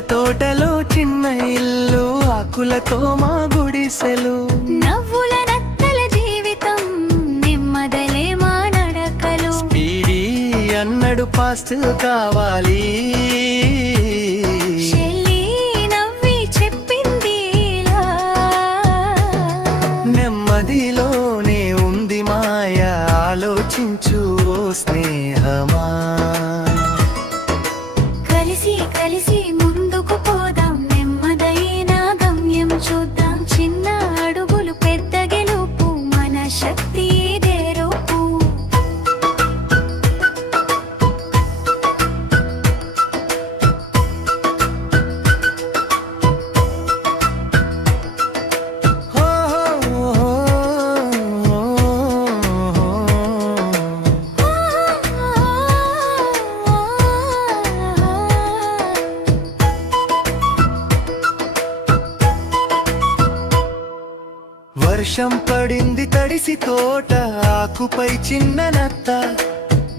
తోటలో చిన్న ఇల్లు, ఆకులతో మా గుడిసెలు, నవ్వుల నత్తల జీవితం, నెమ్మదలే మా నడకలు. స్పీడీ అన్నడు ఫాస్ట్ కావాలి, షెల్లీ నవ్వి చెప్పింది ఇలా. నెమ్మదిలోనే ఉంది మాయ, ఆలోచించు ఓ స్నేహమా. కలిసి కలిసి ముందుకు పోదాం, నెమ్మదైన గమ్యం చూద్దాం. చిన్న అడుగులు పెద్ద గెలుపు, మన శక్తి ఇదే రూపు. హో హో హో హో. వర్షం పడింది తడిసి తోట, ఆకుపై చిన్న నత్త,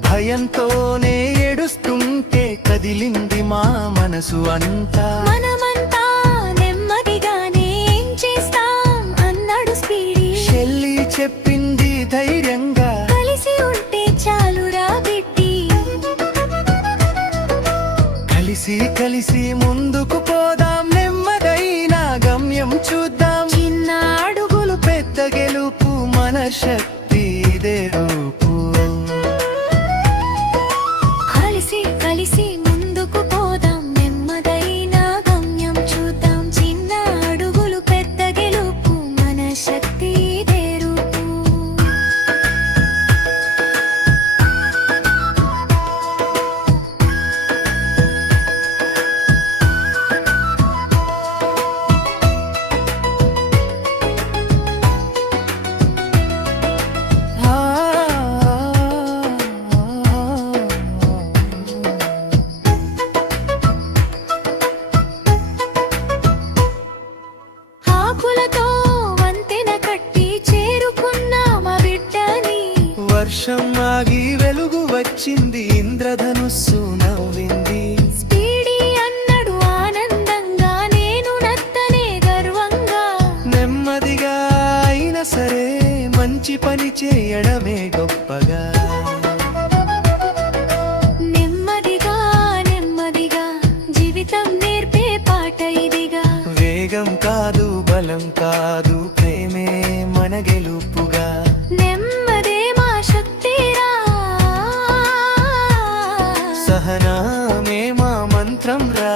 భయంతోనే ఏడుస్తుంటే కదిలింది మా మనసు అంతా. మనమంతా నెమ్మదిగానే ఏం చేస్తాం అన్నాడు స్పీడీ. షెల్లీ చెప్పింది ధైర్యంగా, కలిసి ఉంటే చాలురా బిడ్డి. కలిసి కలిసి ముందుకు పోదాం, నెమ్మదైన గమ్యం చూద్దాం. చిన్న అడుగులు పెద్ద గెలుపు, మన శక్తి ఇదే రూపు. కలిసి కలిసి ముందుకు పోదాం, నెమ్మదైన గమ్యం చూద్దాం. చిన్న అడుగులు పెద్ద గెలుపు, మన శక్తి ఇదే రూపు. ఆ, ఆకులతో వంతెన కట్టి చేరుకున్నామా బిడ్డని. వర్షం ఆగి వెలుగు వచ్చింది, ఇంద్రధనుస్సు నవ్వింది. స్పీడీ అన్నడు ఆనందంగా, నేను నత్తనే గర్వంగా. నెమ్మదిగా అయినా సరే మంచి పని చేయడమే గొప్పగా. నెమ్మదిగా నెమ్మదిగా జీవితం నేర్పే పాట ఇదిగా. వేగం కాదు బలం కాదు, ప్రేమే మన గెలుపుగా. నెమ్మదే మా శక్తిరా, సహనమే మా మంత్రం రా.